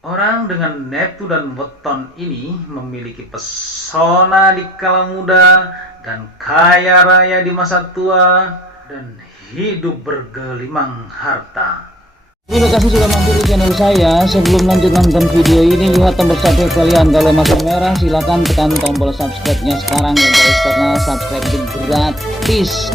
Orang dengan Neptu dan Weton ini memiliki pesona di kala muda dan kaya raya di masa tua dan hidup bergelimang harta. Terima kasih sudah mampir di channel saya. Sebelum lanjut nonton video ini, lihat tombol subscribe kalian. Kalau masih merah, silahkan tekan tombol subscribe-nya sekarang ya guys, karena subscribe itu gratis.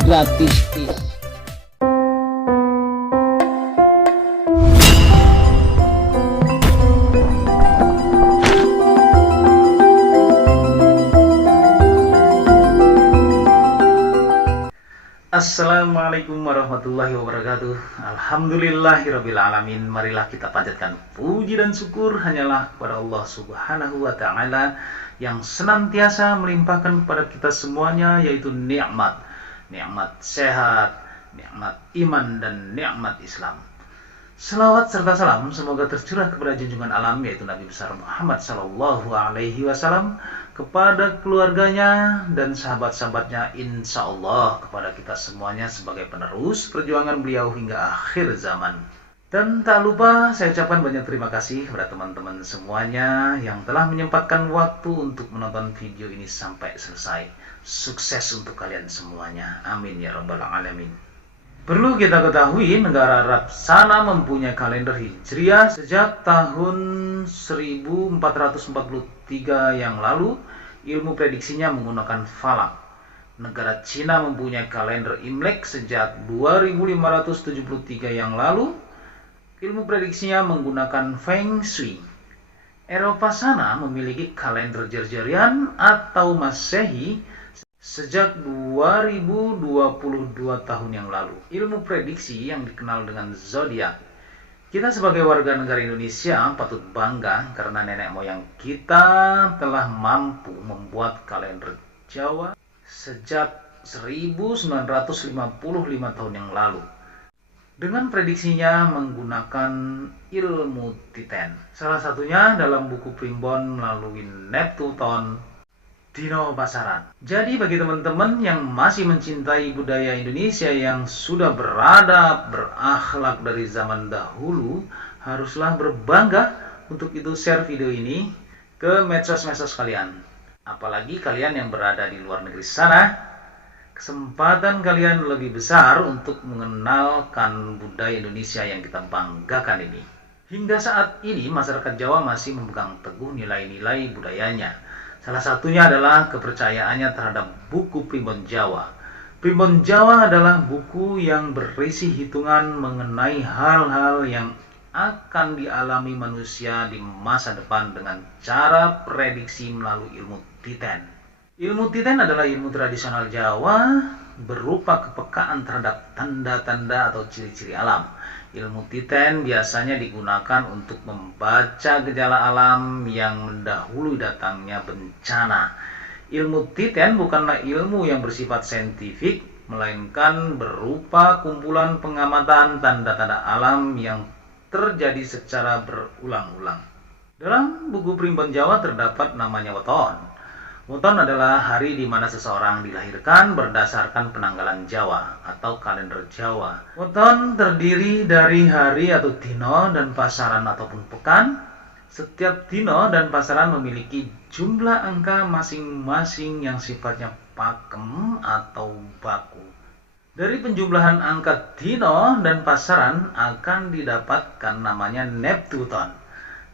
Assalamualaikum warahmatullahi wabarakatuh. Alhamdulillahirabbil alamin. Marilah kita panjatkan puji dan syukur hanyalah kepada Allah Subhanahu wa taala yang senantiasa melimpahkan kepada kita semuanya, yaitu nikmat sehat, nikmat iman dan nikmat Islam. Selawat serta salam semoga tercurah kepada junjungan alam, yaitu Nabi besar Muhammad sallallahu alaihi wasallam, kepada keluarganya dan sahabat-sahabatnya, insya Allah kepada kita semuanya sebagai penerus perjuangan beliau hingga akhir zaman. Dan tak lupa saya ucapkan banyak terima kasih kepada teman-teman semuanya yang telah menyempatkan waktu untuk menonton video ini sampai selesai. Sukses untuk kalian semuanya, amin ya rabbal alamin. Perlu kita ketahui, negara Arab sana mempunyai kalender Hijriah sejak tahun 1443 yang lalu. Ilmu prediksinya menggunakan falak. Negara Cina mempunyai kalender Imlek sejak 2573 yang lalu. Ilmu prediksinya menggunakan Feng Shui. Eropa sana memiliki kalender Gregorian atau Masehi sejak 2022 tahun yang lalu. Ilmu prediksi yang dikenal dengan zodiak. Kita sebagai warga negara Indonesia patut bangga karena nenek moyang kita telah mampu membuat kalender Jawa sejak 1955 tahun yang lalu. Dengan prediksinya menggunakan ilmu Titen. Salah satunya dalam buku Primbon melalui Neptuton Dino Pasaran. Jadi bagi teman-teman yang masih mencintai budaya Indonesia yang sudah beradab, berakhlak dari zaman dahulu, haruslah berbangga. Untuk itu share video ini ke medsos-medsos kalian. Apalagi kalian yang berada di luar negeri sana, kesempatan kalian lebih besar untuk mengenalkan budaya Indonesia yang kita banggakan ini. Hingga saat ini masyarakat Jawa masih memegang teguh nilai-nilai budayanya. Salah satunya adalah kepercayaannya terhadap buku Primbon Jawa. Primbon Jawa adalah buku yang berisi hitungan mengenai hal-hal yang akan dialami manusia di masa depan dengan cara prediksi melalui ilmu Titen. Ilmu Titen adalah ilmu tradisional Jawa berupa kepekaan terhadap tanda-tanda atau ciri-ciri alam. Ilmu Titen biasanya digunakan untuk membaca gejala alam yang mendahului datangnya bencana. Ilmu Titen bukanlah ilmu yang bersifat saintifik, melainkan berupa kumpulan pengamatan tanda-tanda alam yang terjadi secara berulang-ulang. Dalam buku Primbon Jawa terdapat namanya Weton. Weton adalah hari di mana seseorang dilahirkan berdasarkan penanggalan Jawa atau kalender Jawa. Weton terdiri dari hari atau dino dan pasaran ataupun pekan. Setiap dino dan pasaran memiliki jumlah angka masing-masing yang sifatnya pakem atau baku. Dari penjumlahan angka dino dan pasaran akan didapatkan namanya Neptuton.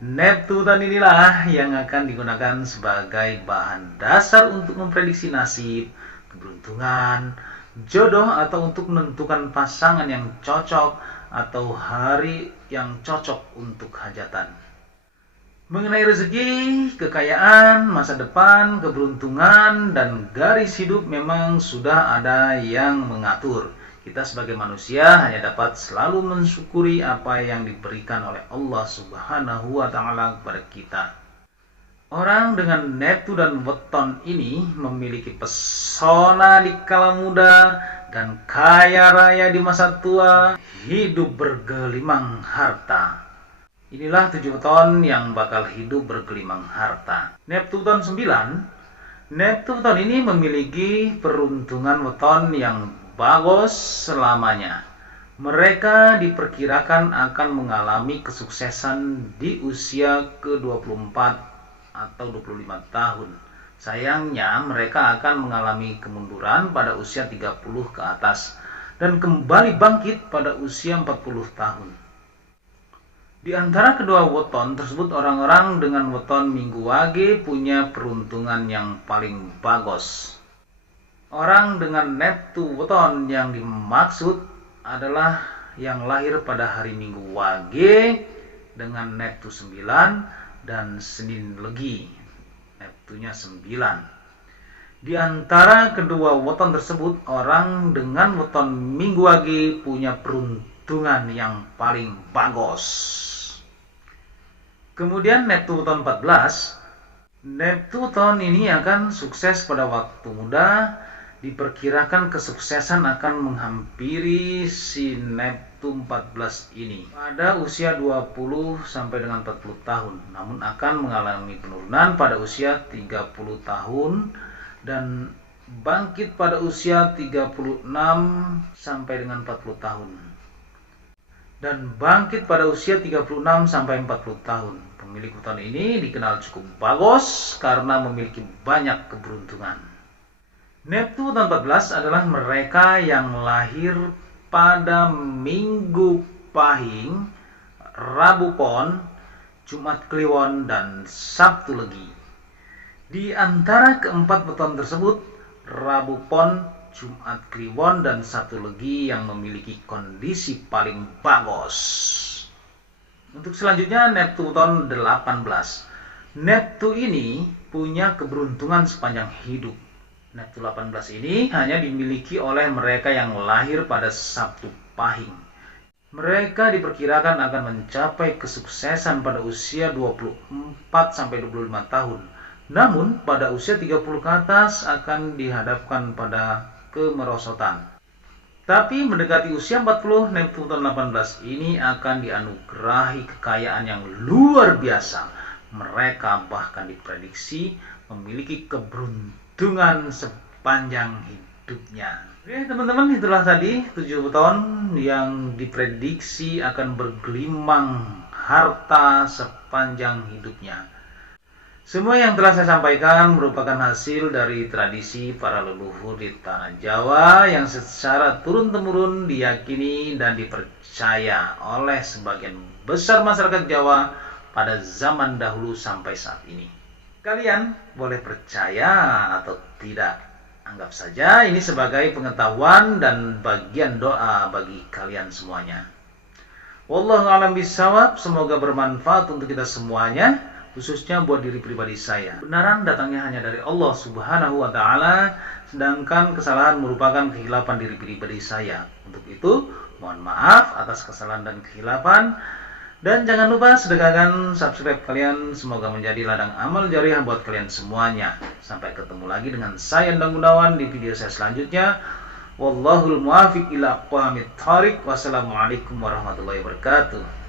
Neptuton inilah yang akan digunakan sebagai bahan dasar untuk memprediksi nasib, keberuntungan, jodoh, atau untuk menentukan pasangan yang cocok atau hari yang cocok untuk hajatan. Mengenai rezeki, kekayaan, masa depan, keberuntungan, dan garis hidup memang sudah ada yang mengatur. Kita sebagai manusia hanya dapat selalu mensyukuri apa yang diberikan oleh Allah Subhanahu wa taala kepada kita. Orang dengan Neptu dan Weton ini memiliki pesona di kala muda dan kaya raya di masa tua, hidup bergelimang harta. Inilah 7 weton yang bakal hidup bergelimang harta. Neptuton 9. Neptuton ini memiliki peruntungan weton yang bagus selamanya. Mereka diperkirakan akan mengalami kesuksesan di usia ke-24 atau 25 tahun. Sayangnya mereka akan mengalami kemunduran pada usia 30 ke atas dan kembali bangkit pada usia 40 tahun. Di antara kedua weton tersebut, orang-orang dengan weton Minggu Wage punya peruntungan yang paling bagus. Orang dengan neptu weton yang dimaksud adalah yang lahir pada hari Minggu Wage dengan neptu 9 dan Senin Legi, neptunya 9. Di antara kedua weton tersebut, orang dengan weton Minggu Wage punya peruntungan yang paling bagus. Kemudian neptu weton 14. Neptu weton ini akan sukses pada waktu muda. Diperkirakan kesuksesan akan menghampiri si neptu 14 ini pada usia 20 sampai dengan 40 tahun, namun akan mengalami penurunan pada usia 30 tahun dan bangkit pada usia 36 sampai dengan 40 tahun. Dan bangkit pada usia 36 sampai 40 tahun. Pemilik weton ini dikenal cukup bagus karena memiliki banyak keberuntungan. Neptu weton 14 adalah mereka yang lahir pada Minggu Pahing, Rabu Pon, Jumat Kliwon, dan Sabtu Legi. Di antara keempat weton tersebut, Rabu Pon, Jumat Kliwon, dan Sabtu Legi yang memiliki kondisi paling bagus. Untuk selanjutnya, neptu weton 18. Neptu ini punya keberuntungan sepanjang hidup. Neptu 18 ini hanya dimiliki oleh mereka yang lahir pada Sabtu Pahing. Mereka diperkirakan akan mencapai kesuksesan pada usia 24 sampai 25 tahun. Namun pada usia 30 ke atas akan dihadapkan pada kemerosotan. Tapi mendekati usia 40, neptu weton 18 ini akan dianugerahi kekayaan yang luar biasa. Mereka bahkan diprediksi memiliki keberuntungan sepanjang hidupnya. Oke teman-teman, itulah tadi 7 weton yang diprediksi akan bergelimang harta sepanjang hidupnya. Semua yang telah saya sampaikan merupakan hasil dari tradisi para leluhur di tanah Jawa yang secara turun-temurun diyakini dan dipercaya oleh sebagian besar masyarakat Jawa pada zaman dahulu sampai saat ini. Kalian boleh percaya atau tidak, anggap saja ini sebagai pengetahuan dan bagian doa bagi kalian semuanya. Wallahu a'lam bishawab, semoga bermanfaat untuk kita semuanya, khususnya buat diri pribadi saya. Kebenaran datangnya hanya dari Allah Subhanahu wa Ta'ala, sedangkan kesalahan merupakan kehilapan diri pribadi saya. Untuk itu, mohon maaf atas kesalahan dan kehilapan. Dan jangan lupa sedekahkan subscribe kalian, semoga menjadi ladang amal jariah buat kalian semuanya. Sampai ketemu lagi dengan saya Endang Gunawan di video saya selanjutnya. Wallahul muwaffiq ila aqwamit thoriq. Wassalamualaikum warahmatullahi wabarakatuh.